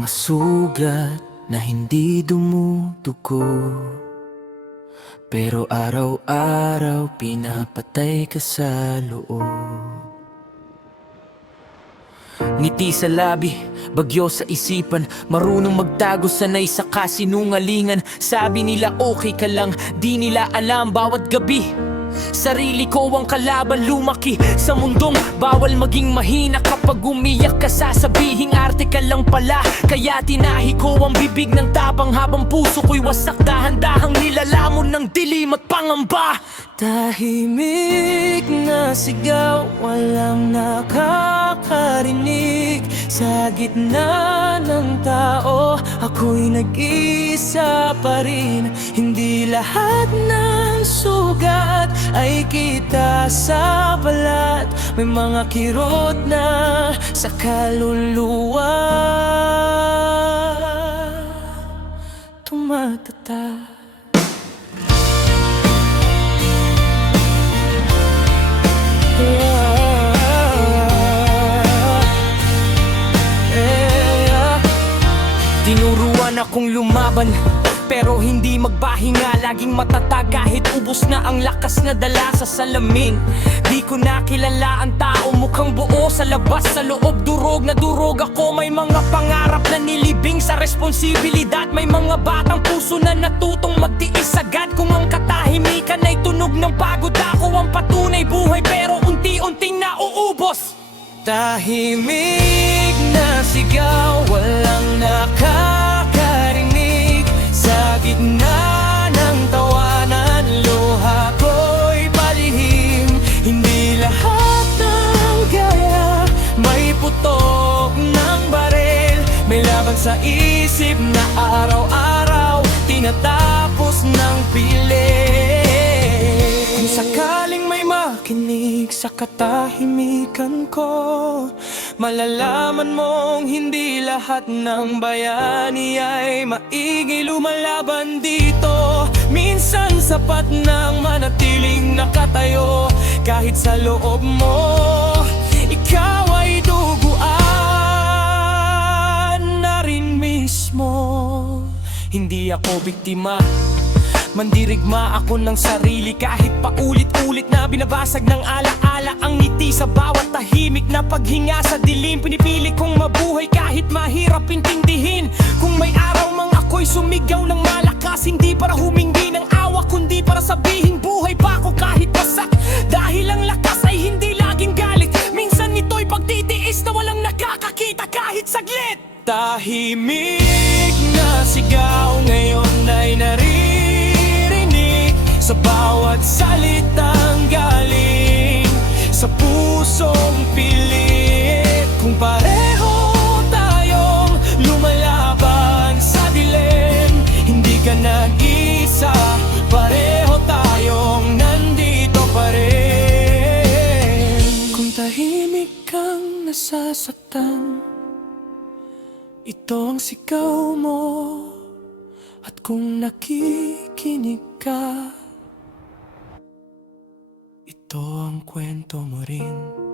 Mga sugat na hindi dumudugo, pero araw-araw pinapatay ka sa loob. Ngiti sa labi, bagyo sa isipan, marunong magtago, sanay sa kasinungalingan. Sabi nila okay ka lang, di nila alam bawat gabi sarili ko ang kalaban. Lumaki sa mundong bawal maging mahina. Kapag umiyak ka sasabihing arte ka lang pala. Kaya tinahi ko ang bibig ng tapang habang puso ko'y wasak. Dahan-dahang nilalamon ng dilim at pangamba. Tahimik na sigaw, walang nakakarinig. Sa gitna ng tao, ako'y nag-isa pa rin. Hindi lahat ng sugat ay kita sa balat. May mga kirot na sa kaluluwa tumatatak. Tinuruan akong lumaban, pero hindi magpahinga. Laging matatag kahit ubos na ang lakas na dala sa salamin. Di ko nakilala ang tao, mukhang buo sa labas, sa loob durog na durog ako. May mga pangarap na nilibing sa responsibilidad. May mga batang puso na natutong magtiis agad. Kung ang katahimikan ay tunog ng pagod, ako ang patunay buhay pero unti-unting nauubos. Tahimik na sigaw, walang nakakarinig. Sa gitna ng tawanan, luha ko'y palihim. Hindi lahat ng gaya may putok ng baril. May laban sa isip na araw-araw tinatapos ng pilit. Kung sakaling may makinig sa katahimikan ko, malalaman mong hindi lahat ng bayani ay maigi lumalaban dito. Minsan sapat nang manatiling nakatayo. Kahit sa loob mo, ikaw ay duguan na rin mismo. Hindi ako biktima, mandirigma ako ng sarili. Kahit paulit-ulit na binabasag ng ala-ala ang ngiti sa bawat tahimik na paghinga sa dilim. Pinipili kong mabuhay kahit mahirap intindihin. Kung may araw mang ako'y sumigaw ng malakas, hindi para humingi ng awa, kundi para sabihing buhay pa ako kahit wasak. Dahil ang lakas ay hindi laging galit, minsan ito'y pagtitiis na walang nakakakita kahit saglit. Tahimik na sigaw ngayon ay naririnig sa bawat salitang galing sa pusong pilit. Kung pareho tayong lumalaban sa dilim, hindi ka nag-isa, pareho tayong nandito pa rin. Kung tahimik kang nasasaktan, ito ang sigaw mo. At kung nakikinig ka, ito ang kwento mo rin.